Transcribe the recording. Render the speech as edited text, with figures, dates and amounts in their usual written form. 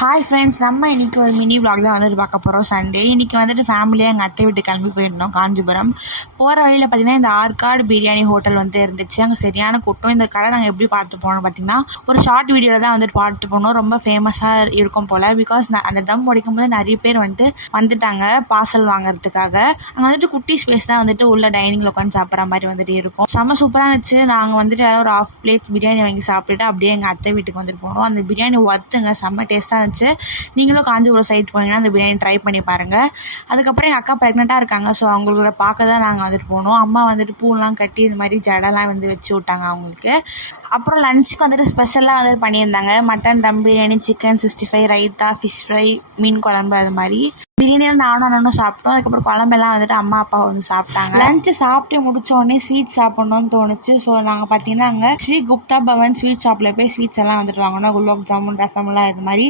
Hi friends, நம்ம இன்றைக்கி ஒரு மினி விளாக் தான் வந்துட்டு பார்க்க போகிறோம். சண்டே இன்றைக்கி வந்துட்டு ஃபேமிலியாக எங்கள் அத்தை வீட்டு கிளம்பி போயிருந்தோம் காஞ்சிபுரம். போகிற வழியில் பார்த்திங்கன்னா இந்த ஆற்காடு பிரியாணி ஹோட்டல் வந்து இருந்துச்சு. அங்கே சரியான கூட்டம். இந்த கடை நாங்கள் எப்படி பார்த்து போனோம் பார்த்திங்கன்னா, ஒரு ஷார்ட் வீடியோவில் தான் வந்துட்டு பார்த்து போனோம். ரொம்ப ஃபேமஸாக இருக்கும் போல். பிகாஸ் அந்த தம் உடைக்கும் போது நிறைய பேர் வந்துட்டாங்க பார்சல் வாங்குறதுக்காக. அங்கே வந்துட்டு குட்டி ஸ்பேஸ் தான் வந்துட்டு உள்ள டைனிங்கில் உட்காந்து சாப்பிட்ற மாதிரி வந்துட்டு இருக்கும். செம்ம சூப்பராக இருந்துச்சு. நாங்கள் வந்துட்டு ஏதாவது ஒரு 1/2 பிளேட் பிரியாணி வாங்கி சாப்பிட்டுட்டு அப்படியே எங்கள் அத்தை வீட்டுக்கு வந்துட்டு போனோம். அந்த பிரியாணி ஒர்த்துங்க, செம்ம டேஸ்ட்டாக இருந்துச்சு. நீங்களும் காஞ்சிபுரம் சைட் போனீங்கன்னா அந்த பிரியாணி ட்ரை பண்ணி பாருங்கள். அதுக்கப்புறம் எங்கள் அக்கா ப்ரெக்னெண்ட்டாக இருக்காங்க. ஸோ அவங்களோட பார்க்க தான் நாங்கள் வந்துட்டு போனோம். அம்மா வந்துட்டு பூலாம் கட்டி இது மாதிரி ஜடெல்லாம் வச்சு விட்டாங்க அவங்களுக்கு. அப்புறம் லஞ்சுக்கு வந்துட்டு ஸ்பெஷலாக வந்துட்டு பண்ணியிருந்தாங்க. Mutton dum biryani, chicken 65, raita, fish fry, மீன் குழம்பு, அது மாதிரி பிரியாணியில் நானும் சாப்பிட்டோம். அதுக்கப்புறம் குழம்பெல்லாம் வந்துட்டு அம்மா அப்பா சாப்பிட்டாங்க. லஞ்சு சாப்பிட்டு முடிச்ச உடனே ஸ்வீட் சாப்பிட்ணுன்னு தோணுச்சு. ஸோ நாங்கள் பார்த்தீங்கன்னா அங்கே ஸ்ரீ குப்தா பவன் ஸ்வீட் ஷாப்பில் போய் ஸ்வீட்ஸ் எல்லாம் வந்துட்டு வாங்கினோம். குலோப் ஜாமுன், ரசமலாம், இது மாதிரி